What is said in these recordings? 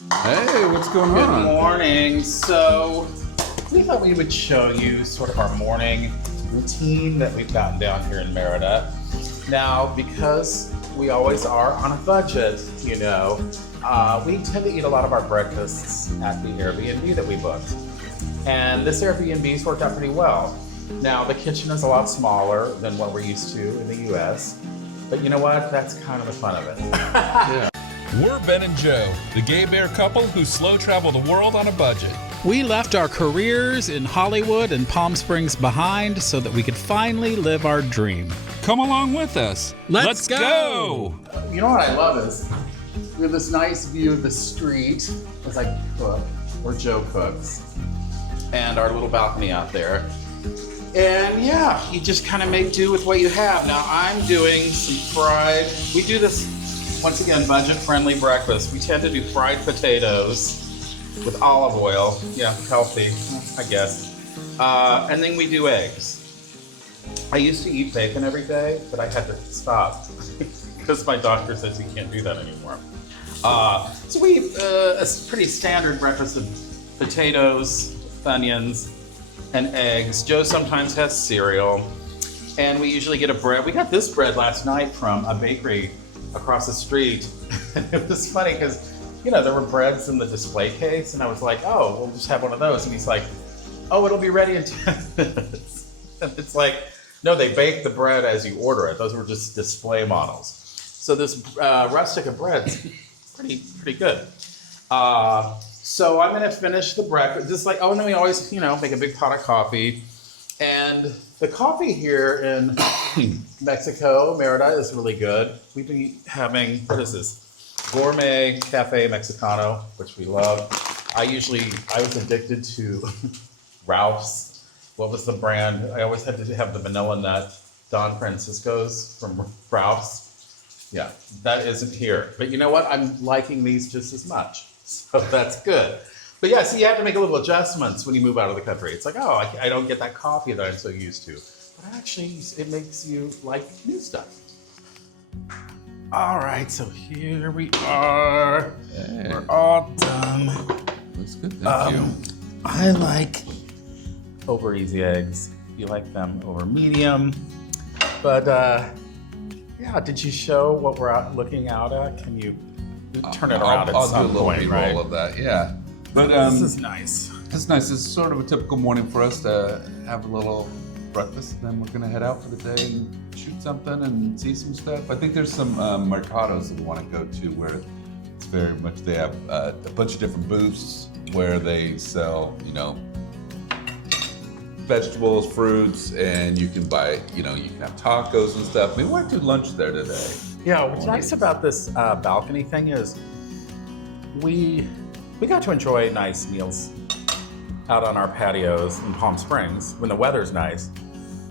Hey, what's going on? Good morning. So, we thought we would show you sort of our morning routine that we've gotten down here in Merida. Now, because we always are on a budget, we tend to eat a lot of our breakfasts at the Airbnb that we booked. And this Airbnb's worked out pretty well. Now, the kitchen is a lot smaller than what we're used to in the US, but you know what? That's kind of the fun of it. Yeah. We're Ben and Joe, the gay bear couple who slow travel the world on a budget. We left our careers in Hollywood and Palm Springs behind so that we could finally live our dream. Come along with us. Let's go! You know what I love is we have this nice view of the street as I cook, or Joe cooks, and our little balcony out there. And yeah, you just kind of make do with what you have. Now I'm doing some fried, we do this, once again, budget-friendly breakfast. We tend to do fried potatoes with olive oil. Yeah, healthy, I guess. And then we do eggs. I used to eat bacon every day, but I had to stop because my doctor says you can't do that anymore. So we eat a pretty standard breakfast of potatoes, onions, and eggs. Joe sometimes has cereal. And we usually get a bread. We got this bread last night from a bakery across the street. It was funny because, there were breads in the display case, and I was like, oh, we'll just have one of those. And he's like, oh, it'll be ready in 10 minutes. And it's like, no, they bake the bread as you order it. Those were just display models. So this rustic of bread's pretty good. So I'm gonna finish the breakfast. Just like, and then we always, make a big pot of coffee. And the coffee here in Mexico, Merida, is really good. We've been having, what is this? Gourmet Cafe Mexicano, which we love. I was addicted to Ralph's. What was the brand? I always had to have the vanilla nut Don Francisco's from Ralph's. Yeah, that isn't here. But you know what? I'm liking these just as much. So that's good. But yeah, so you have to make a little adjustments when you move out of the country. It's like, I don't get that coffee that I'm so used to. But actually, it makes you like new stuff. All right, so here we are. Hey. We're all done. Looks good, thank you. I like over easy eggs. You like them over medium. But yeah, did you show what we're looking out at? Can you turn it around at I'll some do a little point, B-roll right? of that, yeah. But This is nice. it's nice. It's sort of a typical morning for us to have a little breakfast, and then we're gonna head out for the day and shoot something and see some stuff. I think there's some mercados that we want to go to where it's very much, they have a bunch of different booths where they sell, vegetables, fruits, and you can buy, you can have tacos and stuff. We went to lunch there today. Yeah, what's nice about this balcony thing is we got to enjoy nice meals out on our patios in Palm Springs when the weather's nice.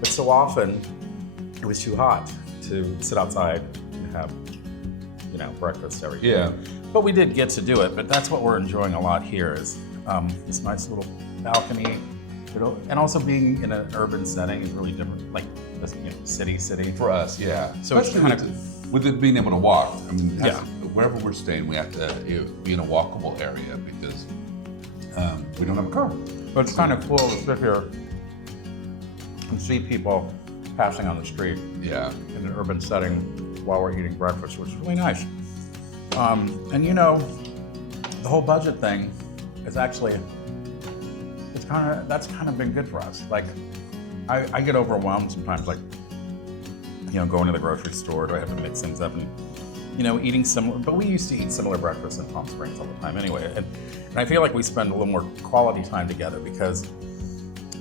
But so often it was too hot to sit outside and have, breakfast every day. Yeah. But we did get to do it. But that's what we're enjoying a lot here is this nice little balcony. And also being in an urban setting is really different, like city. For us, yeah. So it's Especially kind of with it being able to walk. I mean, Yeah. wherever we're staying, we have to be in a walkable area because we don't have a car. But it's kind of cool to sit here and see people passing on the street Yeah. in an urban setting while we're eating breakfast, which is really nice. And the whole budget thing is actually, that's kind of been good for us. Like, I get overwhelmed sometimes, like, going to the grocery store, do I have to mix things up and, eating similar, but we used to eat similar breakfasts in Palm Springs all the time anyway. And I feel like we spend a little more quality time together because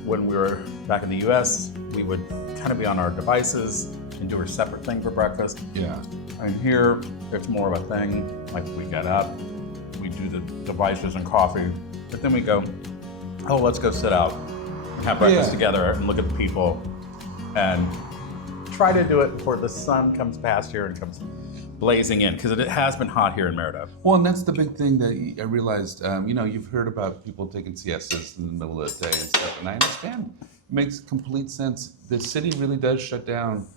when we were back in the US, we would kind of be on our devices and do a separate thing for breakfast. Yeah. And here, it's more of a thing, like we get up, we do the devices and coffee, but then we go, oh, let's go sit out and have breakfast together and look at the people and try to do it before the sun comes past here and comes blazing in, because it has been hot here in Merida. Well, and that's the big thing that I realized, you've heard about people taking siestas in the middle of the day and stuff, and I understand. It makes complete sense. The city really does shut down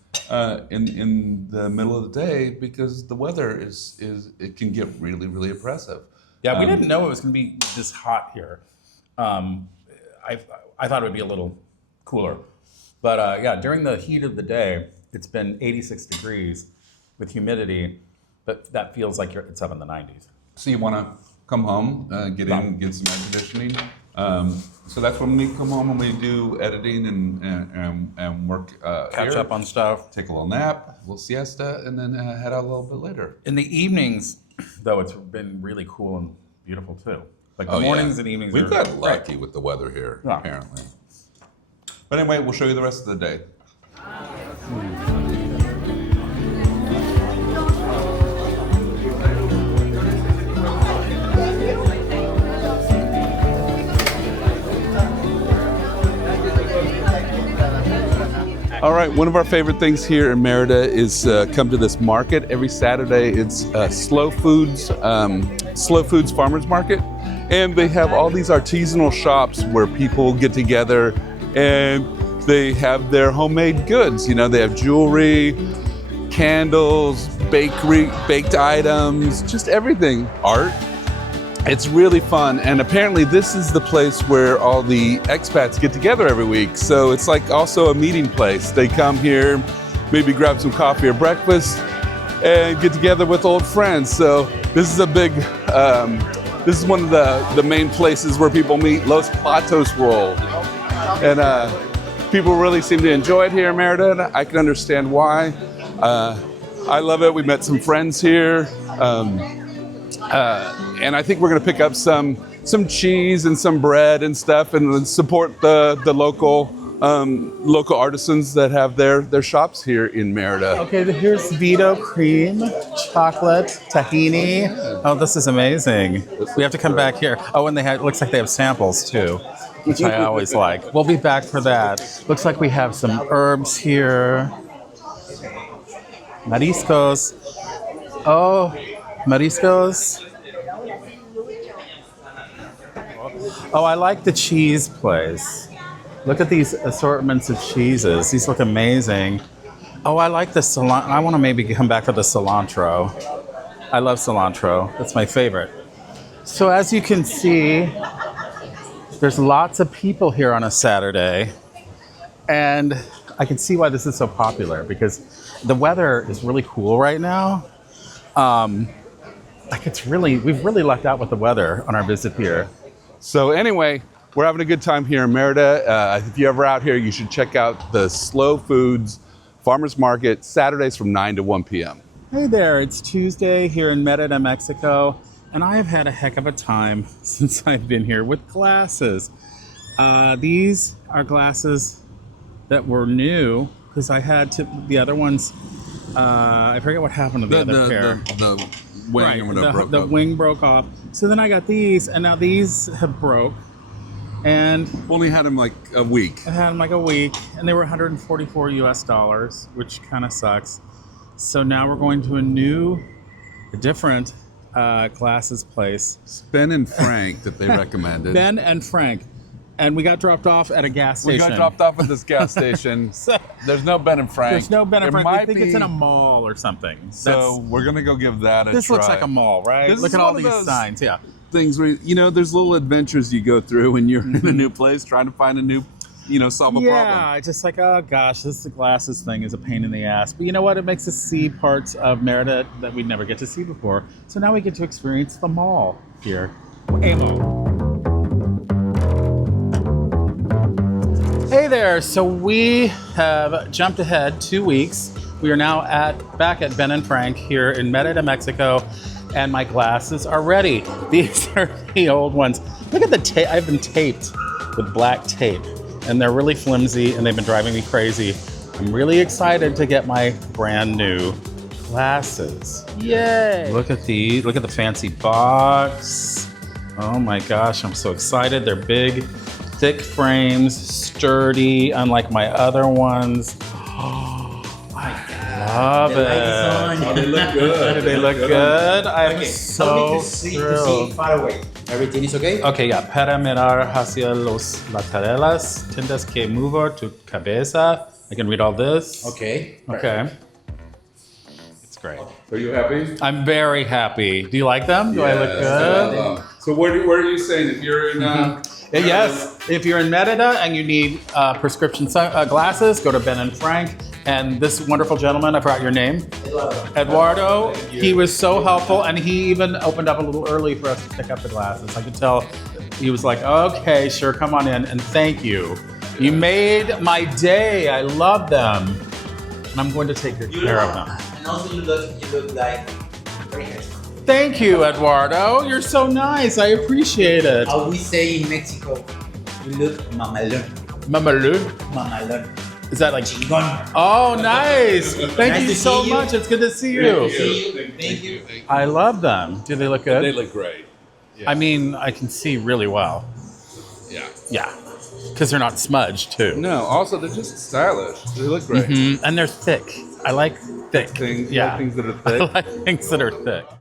in the middle of the day because the weather it can get really, really oppressive. Yeah, we didn't know it was going to be this hot here. I thought it would be a little cooler. But yeah, during the heat of the day, it's been 86 degrees with humidity, but that feels like it's up in the 90s. So you want to come home, get some air conditioning. So that's when we come home and we do editing and work. Catch up on stuff. Take a little nap, a little siesta, and then head out a little bit later. In the evenings, though, it's been really cool and beautiful too. Like the mornings and evenings. We've got lucky with the weather here, apparently. But anyway, we'll show you the rest of the day. All right, one of our favorite things here in Merida is come to this market. Every Saturday, it's Slow Foods Farmers Market. And they have all these artisanal shops where people get together and they have their homemade goods. You know, they have jewelry, candles, baked items, just everything, art. It's really fun, and apparently this is the place where all the expats get together every week. So it's like also a meeting place. They come here, maybe grab some coffee or breakfast, and get together with old friends. So this is a big, this is one of the main places where people meet. Los Platos roll, and people really seem to enjoy it here in Merida, and I can understand why. I love it. We met some friends here. And I think we're going to pick up some cheese and some bread and stuff, and support the local artisans that have their shops here in Merida. Okay, here's Vito cream, chocolate, tahini. Oh, this is amazing. We have to come back here. Oh, and looks like they have samples too, which I always like. We'll be back for that. Looks like we have some herbs here. Mariscos. Oh, mariscos. Oh, I like the cheese place. Look at these assortments of cheeses. These look amazing. Oh, I like the cilantro. I want to maybe come back for the cilantro. I love cilantro. That's my favorite. So as you can see, there's lots of people here on a Saturday. And I can see why this is so popular, because the weather is really cool right now. We've really lucked out with the weather on our visit here. So anyway, we're having a good time here in Merida. If you're ever out here, you should check out the Slow Foods Farmers Market, Saturdays from 9 to 1 p.m. Hey there, it's Tuesday here in Merida, Mexico, and I have had a heck of a time since I've been here with glasses. These are glasses that were new, because I had the other ones, I forget what happened to the other pair. The wing or whatever broke the up. wing broke off. So then I got these, and now these have broke. And only had them like a week. I had them like a week, and they were $144 US, which kind of sucks. So now we're going to a different glasses place. Ben and Frank that they recommended. Ben and Frank. And we got dropped off at a gas station. We got dropped off at this gas station. There's no Ben and Frank. There's no Ben and Frank. I think it's in a mall or something. So we're going to go give that a try. This looks like a mall, right? Look at all these signs, yeah. Things where, there's little adventures you go through when you're in a new place trying to find a new, solve a problem. Yeah, just like, oh gosh, the glasses thing is a pain in the ass. But you know what? It makes us see parts of Merida that we'd never get to see before. So now we get to experience the mall here. Amo. Hey there, so we have jumped ahead 2 weeks. We are now back at Ben and Frank here in Merida, Mexico, and my glasses are ready. These are the old ones. Look at the tape. I've been taped with black tape, and they're really flimsy, and they've been driving me crazy. I'm really excited to get my brand new glasses. Yay! Look at these. Look at the fancy box. Oh my gosh, I'm so excited. They're big, thick frames, sturdy, unlike my other ones. Oh, I love it. Oh, they look good. They look good. I'm Okay, so help me to see thrilled. far away. Everything is okay? Okay, yeah. Para mirar hacia los laterales, tienes que mover tu cabeza. I can read all this. Okay. Okay. It's great. Are you happy? I'm very happy. Do you like them? Do I look good? So where are you saying if you're in? Yes, if you're in Merida and you need prescription glasses, go to Ben and Frank. And this wonderful gentleman, I forgot your name. Eduardo. He was so helpful, and he even opened up a little early for us to pick up the glasses. I could tell he was like, okay, sure, come on in, and thank you. You made my day. I love them. And I'm going to take good care of them. And also you look like very handsome. Thank you, Eduardo. You're so nice. I appreciate it. How we say in Mexico, you look mamalón. Mamalou. Mamalón. Is that like? Chingón. Oh, nice. Thank Nice you to so see you. much. It's good to see you. Thank you. I love them. Do they look good? They look great. Yeah. I mean, I can see really well. Yeah. Yeah. Because they're not smudged, too. No, also they're just stylish. They look great. And they're thick. I like thick. Things, Yeah. things that are I thick. like things that are thick.